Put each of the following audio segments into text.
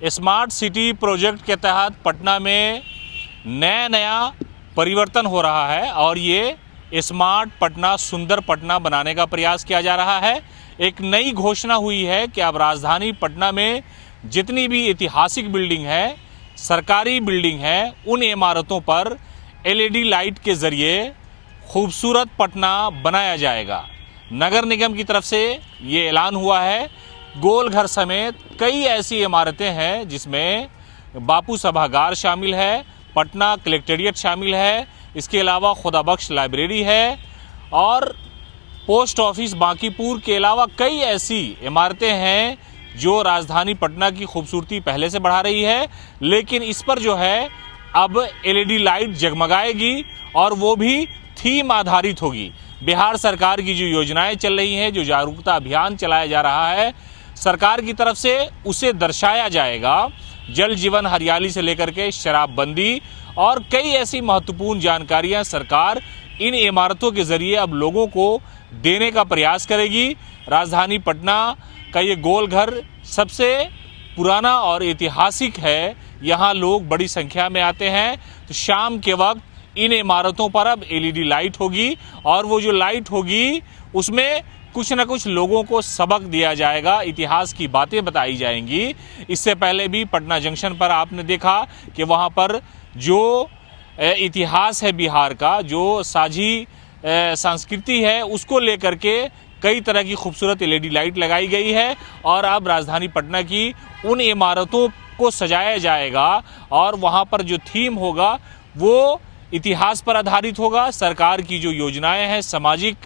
Smart city project के तहत पटना में नया परिवर्तन हो रहा है और ये स्मार्ट पटना, सुंदर पटना बनाने का प्रयास किया जा रहा है। एक नई घोषणा हुई है कि अब राजधानी पटना में जितनी भी ऐतिहासिक बिल्डिंग है, सरकारी बिल्डिंग है, उन इमारतों पर LED लाइट के ज़रिए खूबसूरत पटना बनाया जाएगा। नगर निगम की तरफ से ये ऐलान हुआ है। गोलघर समेत कई ऐसी इमारतें हैं जिसमें बापू सभागार शामिल है, पटना कलेक्टेरिएट शामिल है, इसके अलावा खुदाबख्श लाइब्रेरी है और पोस्ट ऑफिस बांकीपुर के अलावा कई ऐसी इमारतें हैं जो राजधानी पटना की खूबसूरती पहले से बढ़ा रही है। लेकिन इस पर जो है अब LED लाइट जगमगाएगी और वो भी थीम आधारित होगी। बिहार सरकार की जो योजनाएं चल रही हैं, जो जागरूकता अभियान चलाया जा रहा है सरकार की तरफ से, उसे दर्शाया जाएगा। जल जीवन हरियाली से लेकर के शराबबंदी और कई ऐसी महत्वपूर्ण जानकारियां सरकार इन इमारतों के जरिए अब लोगों को देने का प्रयास करेगी। राजधानी पटना का ये गोलघर सबसे पुराना और ऐतिहासिक है। यहाँ लोग बड़ी संख्या में आते हैं। तो शाम के वक्त इन इमारतों पर अब LED लाइट होगी और वो जो लाइट होगी उसमें कुछ न कुछ लोगों को सबक दिया जाएगा, इतिहास की बातें बताई जाएंगी। इससे पहले भी पटना जंक्शन पर आपने देखा कि वहाँ पर जो इतिहास है बिहार का, जो साझी संस्कृति है, उसको लेकर के कई तरह की खूबसूरत LED लाइट लगाई गई है और अब राजधानी पटना की उन इमारतों को सजाया जाएगा और वहाँ पर जो थीम होगा वो इतिहास पर आधारित होगा। सरकार की जो योजनाएं हैं, सामाजिक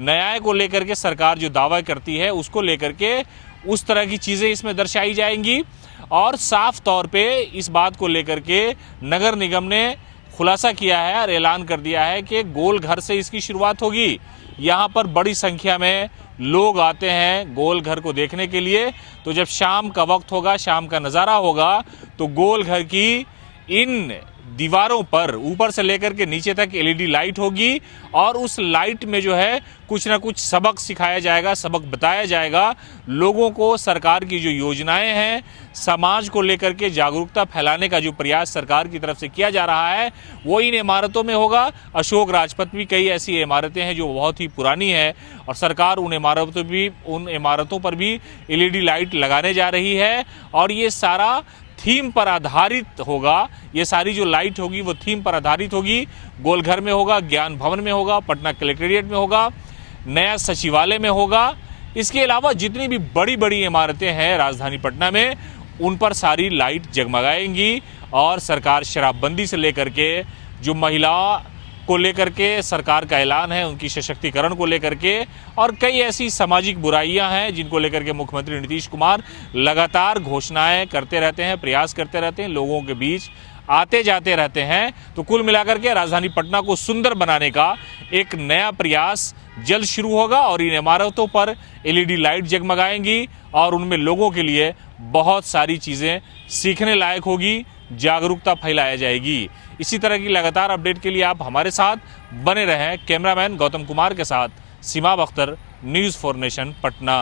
न्याय को लेकर के सरकार जो दावा करती है उसको लेकर के उस तरह की चीज़ें इसमें दर्शाई जाएंगी। और साफ तौर पे इस बात को लेकर के नगर निगम ने खुलासा किया है और ऐलान कर दिया है कि गोलघर से इसकी शुरुआत होगी। यहाँ पर बड़ी संख्या में लोग आते हैं गोलघर को देखने के लिए। तो जब शाम का वक्त होगा, शाम का नज़ारा होगा, तो गोलघर की इन दीवारों पर ऊपर से लेकर के नीचे तक LED लाइट होगी और उस लाइट में जो है कुछ ना कुछ सबक सिखाया जाएगा, सबक बताया जाएगा लोगों को। सरकार की जो योजनाएं हैं, समाज को लेकर के जागरूकता फैलाने का जो प्रयास सरकार की तरफ से किया जा रहा है वो इन इमारतों में होगा। अशोक राजपथ भी कई ऐसी इमारतें हैं जो बहुत ही पुरानी है और सरकार उन इमारतों पर भी LED लाइट लगाने जा रही है और ये सारा थीम पर आधारित होगा। ये सारी जो लाइट होगी वो थीम पर आधारित होगी। गोलघर में होगा, ज्ञान भवन में होगा, पटना कलेक्टेरिएट में होगा, नया सचिवालय में होगा। इसके अलावा जितनी भी बड़ी बड़ी इमारतें हैं राजधानी पटना में, उन पर सारी लाइट जगमगाएंगी और सरकार शराबबंदी से लेकर के जो महिला को लेकर के सरकार का ऐलान है, उनकी सशक्तिकरण को लेकर के और कई ऐसी सामाजिक बुराइयां हैं जिनको लेकर के मुख्यमंत्री नीतीश कुमार लगातार घोषणाएं करते रहते हैं, प्रयास करते रहते हैं, लोगों के बीच आते जाते रहते हैं। तो कुल मिलाकर के राजधानी पटना को सुंदर बनाने का एक नया प्रयास जल्द शुरू होगा और इन इमारतों पर LED लाइट जगमगाएंगी और उनमें लोगों के लिए बहुत सारी चीज़ें सीखने लायक होगी, जागरूकता फैलाया जाएगी। इसी तरह की लगातार अपडेट के लिए आप हमारे साथ बने रहें। कैमरामैन गौतम कुमार के साथ सीमा बख्तर, न्यूज़ 4 नेशन, पटना।